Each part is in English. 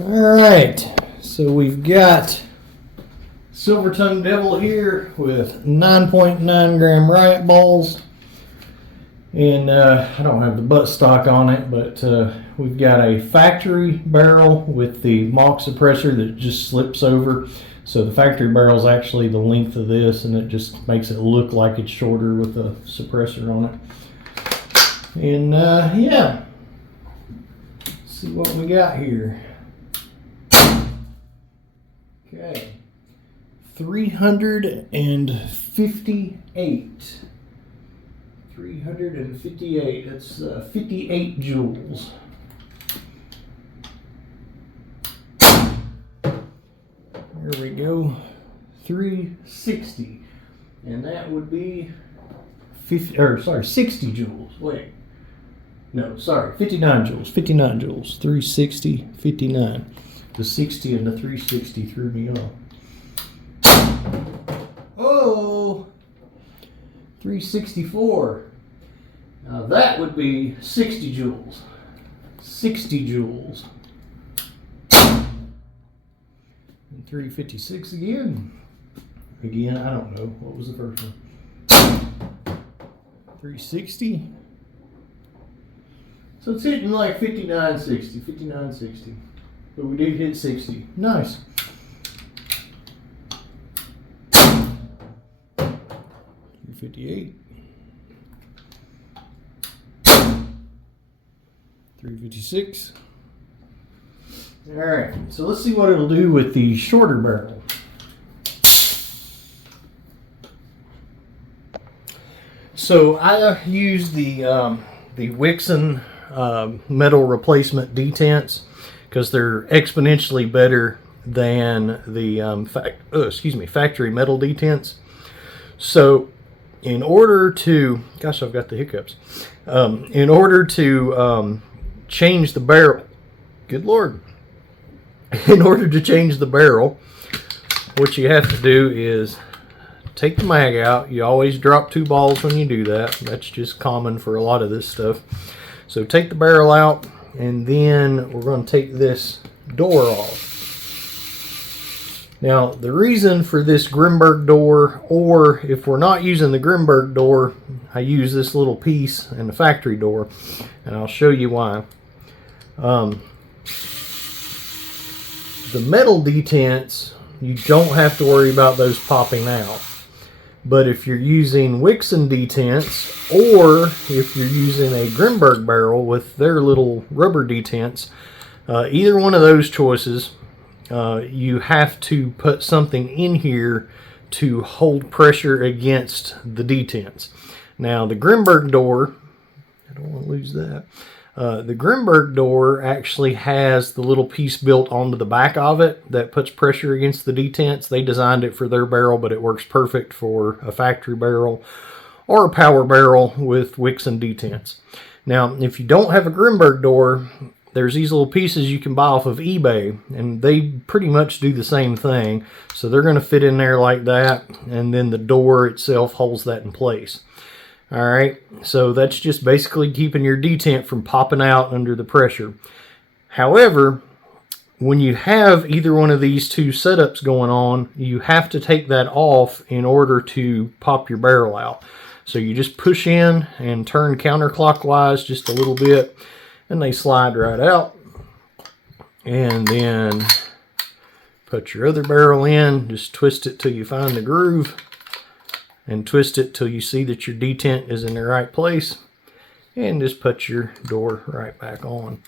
Alright, so we've got Silver Tongue Devil here with 9.9 gram riot balls. And I don't have the buttstock on it, but we've got a factory barrel with the mach suppressor that just slips over. So the factory barrel is actually the length of this, and it just makes it look like it's shorter with a suppressor on it. And yeah, let's see what we got here. Okay, 358. 358, that's 58 joules. There we go, 360. And that would be 60 joules. Wait. No, sorry, 59 joules. 59 joules. 360, 59. The 60 and the 360 threw me off. Oh, 364. Now that would be 60 joules. 60 joules. And 356 again. Again, I don't know. What was the first one? 360. So it's hitting like 5960. 5960. But we did hit 60. Nice. 358. 356. Alright, so let's see what it'll do with the shorter barrel. So I use the Wixon metal replacement detents because they're exponentially better than the factory metal detents. So in order to, gosh, I've got the hiccups. In order to change the barrel, good Lord. In order to change the barrel, what you have to do is take the mag out. You always drop 2 balls when you do that. That's just common for a lot of this stuff. So take the barrel out, and then we're going to take this door off. Now, the reason for this Grimberg door, or if we're not using the Grimberg door, I use this little piece and the factory door, and I'll show you why. The metal detents, you don't have to worry about those popping out. But if you're using Wixon detents, or if you're using a Grimberg barrel with their little rubber detents, either one of those choices, you have to put something in here to hold pressure against the detents. Now the Grimberg door, I don't want to lose that. The Grimberg door actually has the little piece built onto the back of it that puts pressure against the detents. They designed it for their barrel, but it works perfect for a factory barrel or a power barrel with Wixon detents. Now, if you don't have a Grimberg door, there's these little pieces you can buy off of eBay, and they pretty much do the same thing. So they're going to fit in there like that, and then the door itself holds that in place. Alright, so that's just basically keeping your detent from popping out under the pressure. However, when you have either one of these two setups going on, you have to take that off in order to pop your barrel out. So you just push in and turn counterclockwise just a little bit, and they slide right out. And then put your other barrel in, just twist it till you find the groove, and twist it till you see that your detent is in the right place, and just put your door right back on.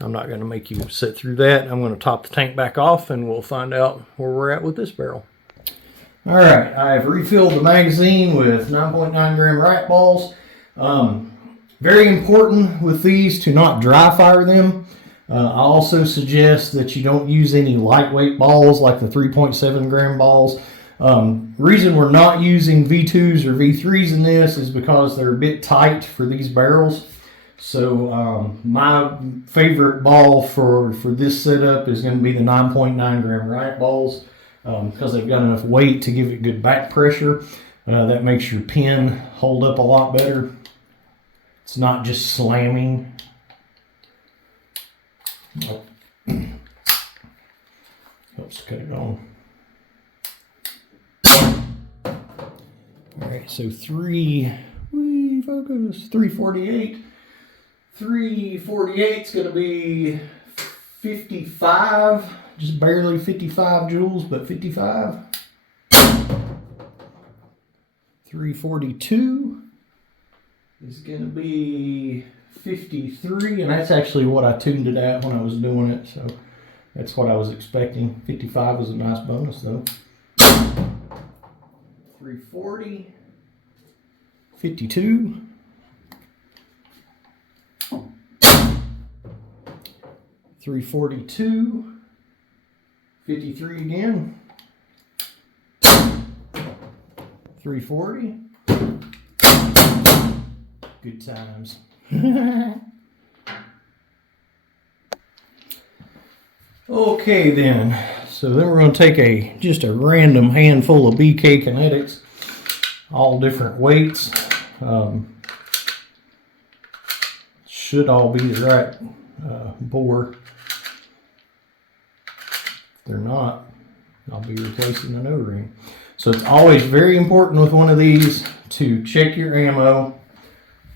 I'm not going to make you sit through that. I'm going to top the tank back off, and we'll find out where we're at with this barrel. Alright, I've refilled the magazine with 9.9 gram riot balls. Very important with these to not dry fire them. I also suggest that you don't use any lightweight balls like the 3.7 gram balls. Reason we're not using V2s or V3s in this is because they're a bit tight for these barrels. So my favorite ball for this setup is going to be the 9.9 gram riot balls because they've got enough weight to give it good back pressure. That makes your pin hold up a lot better. It's not just slamming. let's cut it on. All right, so 348. 348 is going to be 55, just barely 55 joules, but 55. 342 is going to be 53, and that's actually what I tuned it at when I was doing it, so that's what I was expecting. 55 was a nice bonus though. 340, 52, 342, 53 again, 340, good times. Okay then, so then we're going to take just a random handful of BK Kinetics, all different weights. Should all be the right bore. If they're not, I'll be replacing an O-ring. So it's always very important with one of these to check your ammo.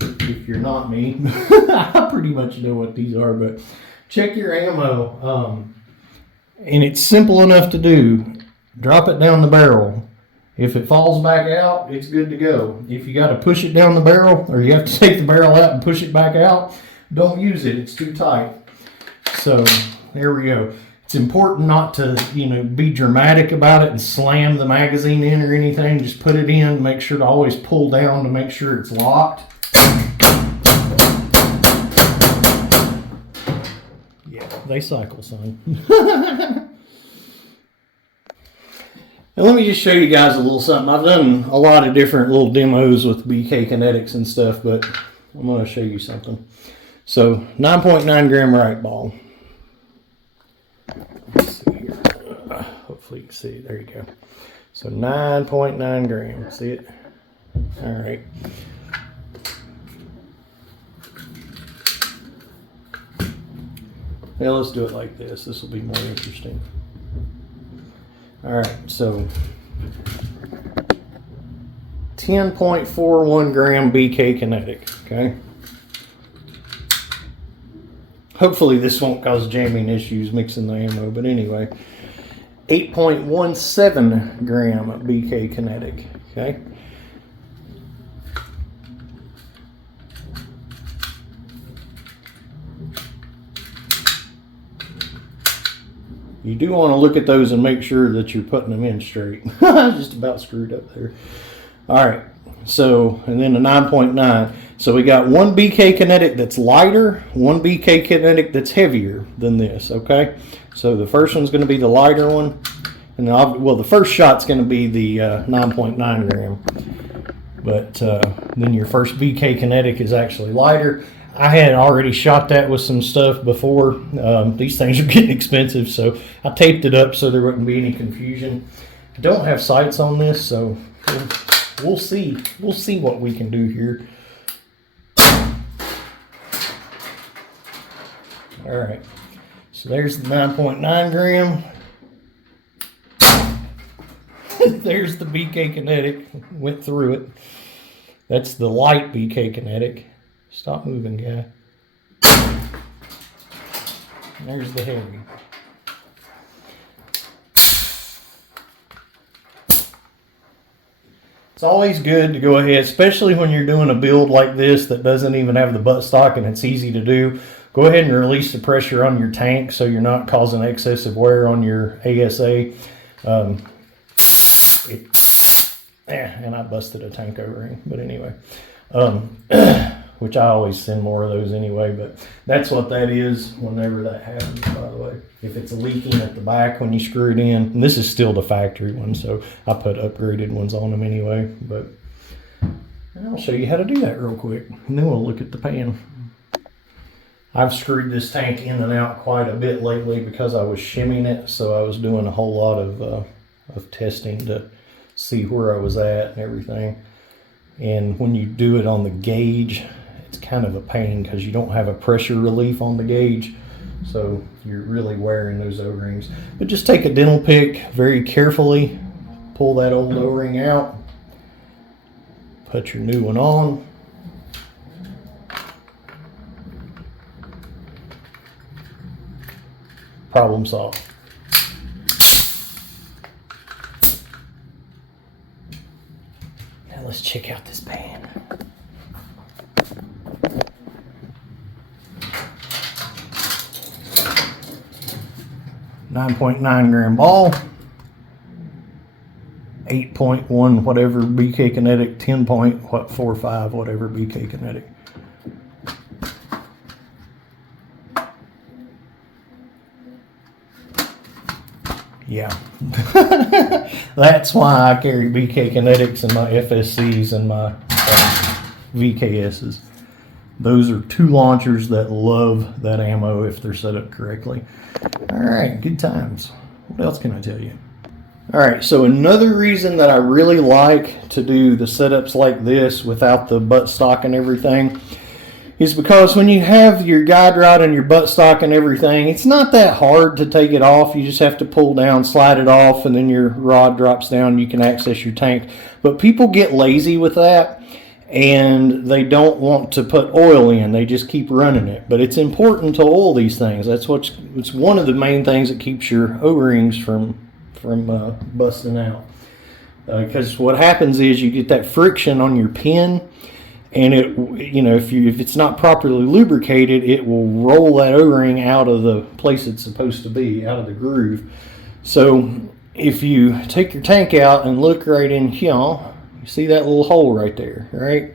If you're not me, I pretty much know what these are, but check your ammo. And it's simple enough to do. Drop it down the barrel. If it falls back out, it's good to go. If you got to push it down the barrel, or you have to take the barrel out and push it back out, don't use it. It's too tight. So there we go. It's important not to, be dramatic about it and slam the magazine in or anything. Just put it in. Make sure to always pull down to make sure it's locked. Yeah, they cycle, son. And let me just show you guys a little something. I've done a lot of different little demos with BK Kinetics and stuff, but I'm going to show you something. So 9.9 gram right ball. Let's see here. Hopefully you can see it. There you go. So 9.9 grams. See it? All right. Well, let's do it like this. This will be more interesting. All right, so 10.41 gram BK Kinetic, okay? Hopefully this won't cause jamming issues mixing the ammo, but anyway. 8.17 gram BK Kinetic, okay? You do want to look at those and make sure that you're putting them in straight. Just about screwed up there. All right, so, and then a 9.9. So we got one BK Kinetic that's lighter, one BK Kinetic that's heavier than this, okay? So the first one's going to be the lighter one. And the first shot's going to be the 9.9 gram. But then your first BK Kinetic is actually lighter. I had already shot that with some stuff before. These things are getting expensive, so I taped it up so there wouldn't be any confusion. I don't have sights on this, so we'll see. We'll see what we can do here. All right, so there's the 9.9 gram. There's the BK Kinetic. Went through it. That's the light BK Kinetic. Stop moving, guy. And there's the heavy. It's always good to go ahead, especially when you're doing a build like this that doesn't even have the buttstock and it's easy to do. Go ahead and release the pressure on your tank so you're not causing excessive wear on your ASA. And I busted a tank O-ring, but anyway. Which I always send more of those anyway, but that's what that is whenever that happens, by the way. If it's leaking at the back when you screw it in, and this is still the factory one, so I put upgraded ones on them anyway, but I'll show you how to do that real quick, and then we'll look at the pan. I've screwed this tank in and out quite a bit lately because I was shimming it, so I was doing a whole lot of testing to see where I was at and everything. And when you do it on the gauge, it's kind of a pain because you don't have a pressure relief on the gauge. So you're really wearing those O-rings. But just take a dental pick very carefully, pull that old O-ring out, put your new one on. Problem solved. Now let's check out this pan. 9.9 gram ball, 8.1 whatever BK Kinetic, 10.45 whatever BK Kinetic. Yeah, that's why I carry BK Kinetics and my FSCs and my VKSs. Those are two launchers that love that ammo if they're set up correctly. All right, good times. What else can I tell you? All right, so another reason that I really like to do the setups like this without the buttstock and everything is because when you have your guide rod and your buttstock and everything, it's not that hard to take it off. You just have to pull down, slide it off, and then your rod drops down. You can access your tank. But people get lazy with that, and they don't want to put oil in. They just keep running it. But it's important to oil these things. It's one of the main things that keeps your O-rings from busting out. Because what happens is you get that friction on your pin, and if it's not properly lubricated, it will roll that O-ring out of the place it's supposed to be, out of the groove. So if you take your tank out and look right in here, you see that little hole right there, right?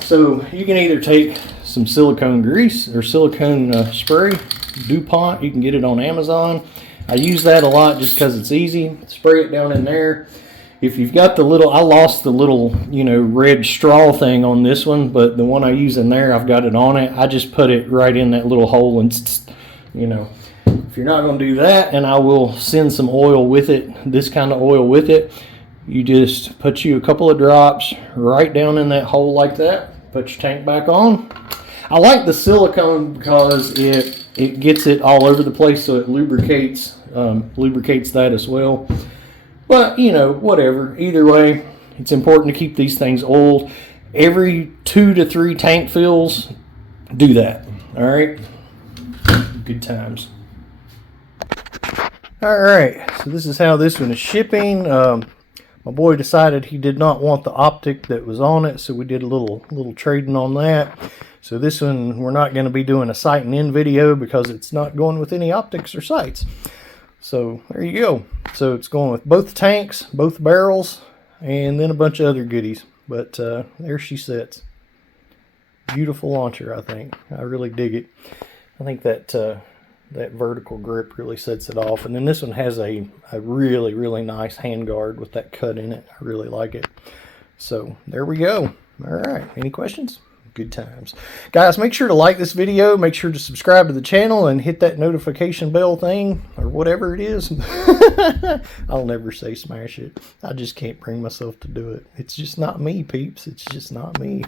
So you can either take some silicone grease or silicone spray, DuPont. You can get it on Amazon. I use that a lot just because it's easy. Spray it down in there. If you've got the little, I lost the little, red straw thing on this one, but the one I use in there, I've got it on it. I just put it right in that little hole and, if you're not going to do that, and I will send some oil with it, this kind of oil with it, you just put you a couple of drops right down in that hole like that. Put your tank back on. I like the silicone because it gets it all over the place, so it lubricates that as well. But, whatever. Either way, it's important to keep these things oiled. Every 2 to 3 tank fills, do that. All right? Good times. All right. So this is how this one is shipping. My boy decided he did not want the optic that was on it, so we did a little trading on that. So this one, we're not going to be doing a sight and end video because it's not going with any optics or sights. So there you go. So it's going with both tanks, both barrels, and then a bunch of other goodies. But there she sits. Beautiful launcher, I think. I really dig it. I think that that vertical grip really sets it off. And then this one has a really, really nice handguard with that cut in it. I really like it. So there we go. All right. Any questions? Good times. Guys, make sure to like this video. Make sure to subscribe to the channel and hit that notification bell thing or whatever it is. I'll never say smash it. I just can't bring myself to do it. It's just not me, peeps. It's just not me.